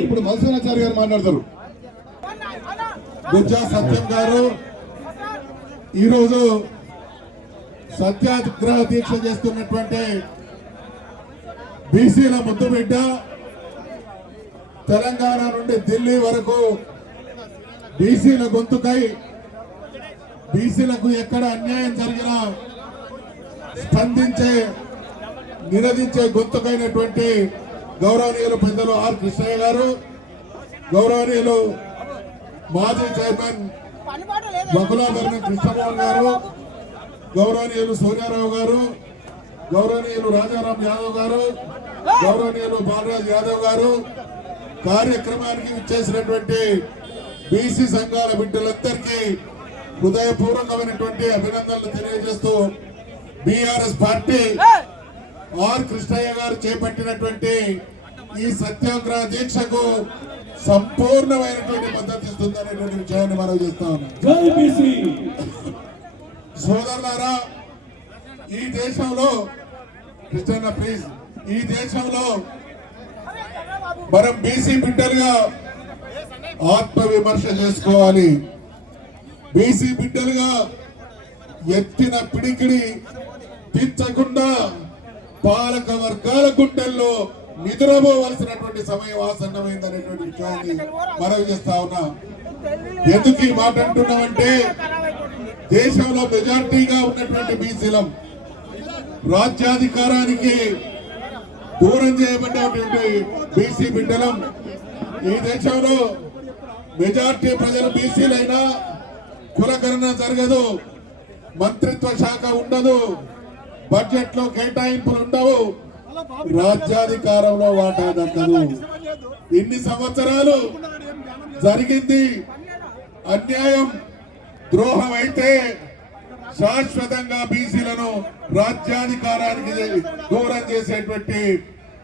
ఇప్పుడు మధుసూనాచారి గారు మాట్లాడతారు. గుజ్జా సత్యం గారు ఈరోజు సత్యాగ్రహ దీక్ష చేస్తున్నటువంటి బీసీల ముద్దు బిడ్డ తెలంగాణ నుండి ఢిల్లీ వరకు బీసీల గొంతుకై బీసీలకు ఎక్కడ అన్యాయం జరిగినా స్పందించే నినదించే గొంతుకైనటువంటి గౌరవనీయులు పెద్దలు ఆర్ కృష్ణయ్య గారు గౌరవనీయులు మాజీ చైర్మన్ బకులాభరణ కృష్ణమోహన్ గారు గౌరవనీయులు సూర్యారావు గారు గౌరవనీయులు రాజారాం యాదవ్ గారు గౌరవనీయులు బాలరాజ్ యాదవ్ గారు కార్యక్రమానికి ఇచ్చేసినటువంటి బీసీ సంఘాల బిడ్డలందరికీ హృదయపూర్వకమైనటువంటి అభినందనలు తెలియజేస్తూ బీఆర్ఎస్ పార్టీ ఆర్ కృష్ణయ్య గారు చేపట్టినటువంటి ఈ సత్యాగ్రహ దీక్షకు సంపూర్ణమైనటువంటి మద్దతు ఇస్తుందనేటువంటి విషయాన్ని మనం చేస్తా సోదరులారా ఈ దేశంలో ప్లీజ్ ఈ దేశంలో మనం బీసీ బిడ్డలుగా ఆత్మ విమర్శ చేసుకోవాలి. బీసీ బిడ్డలుగా ఎత్తిన పిడికిడి తీర్చకుండా పాలక వర్గాల గుండెల్లో నిద్రపోవలసినటువంటి సమయం ఆసన్నమైందనేటువంటి విషయాన్ని మనవి చేస్తా ఉన్నా. ఎందుకు ఈ మాట అంటున్నామంటే దేశంలో మెజార్టీగా ఉన్నటువంటి బీసీలం రాజ్యాధికారానికి దూరం చేయబడినటువంటి బీసీ బిడ్డలం. ఈ దేశంలో మెజార్టీ ప్రజలు బీసీలైనా కులకరణ జరగదు మంత్రిత్వ శాఖ ఉండదు. బడ్జెట్లో కేటాయింపులు ఉండవు రాజ్యాధికారంలో వాటా దక్కదు. ఇన్ని సంవత్సరాలు జరిగింది. అన్యాయం ద్రోహం అయితే శాశ్వతంగా బీసీలను రాజ్యాధికారానికి దూరం చేసేటువంటి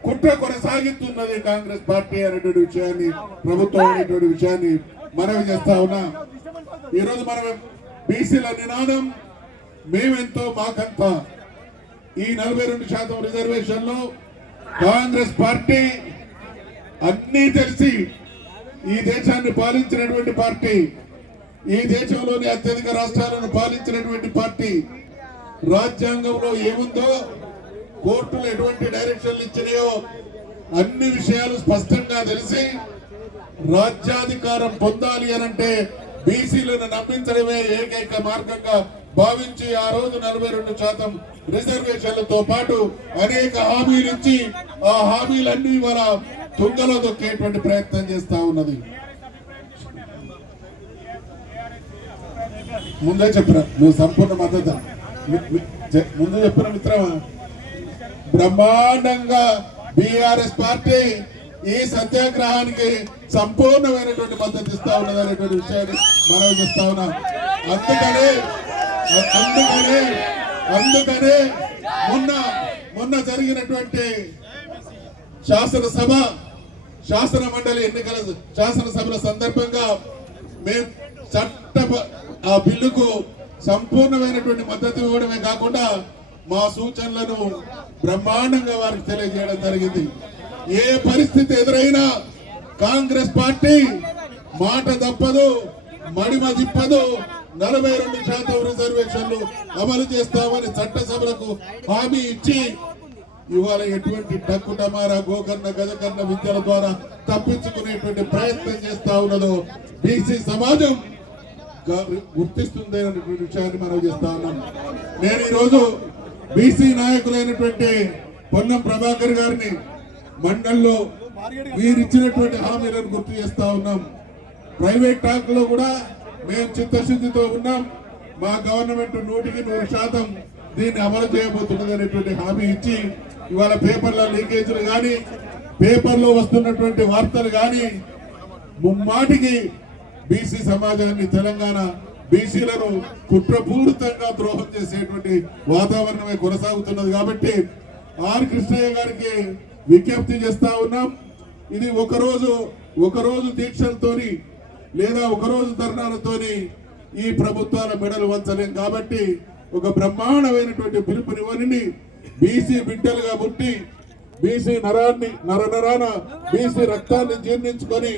కుట్ర కొనసాగిస్తున్నది కాంగ్రెస్ పార్టీ అనేటువంటి విషయాన్ని ప్రభుత్వం అనేటువంటి విషయాన్ని మనవి చేస్తా ఉన్నా. ఈరోజు మనం బీసీల నినాదం మేమెంతో మాకంతా ఈ నలభై రెండు శాతం రిజర్వేషన్లు కాంగ్రెస్ పార్టీ అన్నీ తెలిసి ఈ దేశాన్ని పాలించినటువంటి పార్టీ ఈ దేశంలోని అత్యధిక రాష్ట్రాలను పాలించినటువంటి పార్టీ రాజ్యాంగంలో ఏముందో కోర్టులు ఎటువంటి డైరెక్షన్లు ఇచ్చినాయో అన్ని విషయాలు స్పష్టంగా తెలిసి రాజ్యాధికారం పొందాలి అనంటే బీసీలను నమ్మించడమే ఏకైక మార్గంగా భావించి ఆ రోజు నలభై రెండు శాతం రిజర్వేషన్లతో పాటు అనేక హామీలు ఇచ్చి ఆ హామీలన్నీ మన తుంగలో దొక్కేటువంటి ప్రయత్నం చేస్తా ఉన్నది. ముందే చెప్పిన నువ్వు సంపూర్ణ మద్దతు. ముందు చెప్పిన మిత్రమా? బ్రహ్మాండంగా బీఆర్ఎస్ పార్టీ ఈ సత్యాగ్రహానికి సంపూర్ణమైనటువంటి మద్దతు ఇస్తా ఉన్నది అనేటువంటి విషయాన్ని మనం ఇస్తా ఉన్నాం. అందుకనే అందుకనే అందుకనే మొన్న మొన్న జరిగినటువంటి శాసనసభ శాసన మండలి ఎన్నికల శాసనసభల సందర్భంగా మేము చట్ట ఆ బిల్లుకు సంపూర్ణమైనటువంటి మద్దతు ఇవ్వడమే కాకుండా మా సూచనలను బ్రహ్మాండంగా వారికి తెలియజేయడం జరిగింది. ఏ పరిస్థితి ఎదురైనా కాంగ్రెస్ పార్టీ మాట తప్పదు మడిమ తిప్పదు నలభై రెండు శాతం రిజర్వేషన్లు అమలు చేస్తామని చట్టసభలకు హామీ ఇచ్చి ఇవాళ ఎటువంటి డక్కు టమారా గోకర్ణ గజకర్ణ విద్యల ద్వారా తప్పించుకునేటువంటి ప్రయత్నం చేస్తా ఉన్నదో బీసీ సమాజం గుర్తిస్తుంది అనేటువంటి విషయాన్ని మనం చేస్తా ఉన్నాం. నేను ఈరోజు బీసీ నాయకులైనటువంటి పొన్నం ప్రభాకర్ గారిని మండల్లో వీరిచ్చినటువంటి హామీలను గుర్తు చేస్తా ఉన్నాం. ప్రైవేట్ టాక్లో కూడా మేము చిత్తశుద్ధితో ఉన్నాం. మా గవర్నమెంట్ నూటికి నూరు శాతం దీన్ని అమలు చేయబోతున్నది అనేటువంటి హామీ ఇచ్చి ఇవాళ పేపర్ల లీకేజీలు కానీ పేపర్లో వస్తున్నటువంటి వార్తలు కానీ ముమ్మాటికి బీసీ సమాజాన్ని తెలంగాణ బీసీలను కుట్రపూరితంగా ద్రోహం చేసేటువంటి వాతావరణమే కొనసాగుతున్నది కాబట్టి ఆర్ కృష్ణయ్య గారికి విజ్ఞప్తి చేస్తా ఉన్నాం. ఇది ఒకరోజు ఒకరోజు దీక్షలతోని లేదా ఒక రోజు ధర్నాలతోని ఈ ప్రభుత్వాల మెడలు వంచలేం. కాబట్టి ఒక బ్రహ్మాండమైనటువంటి పిలుపునివ్వని బీసీ బిడ్డలుగా పుట్టి బీసీ నరాన్ని నర నరాన బీసీ రక్తాన్ని జీర్ణించుకొని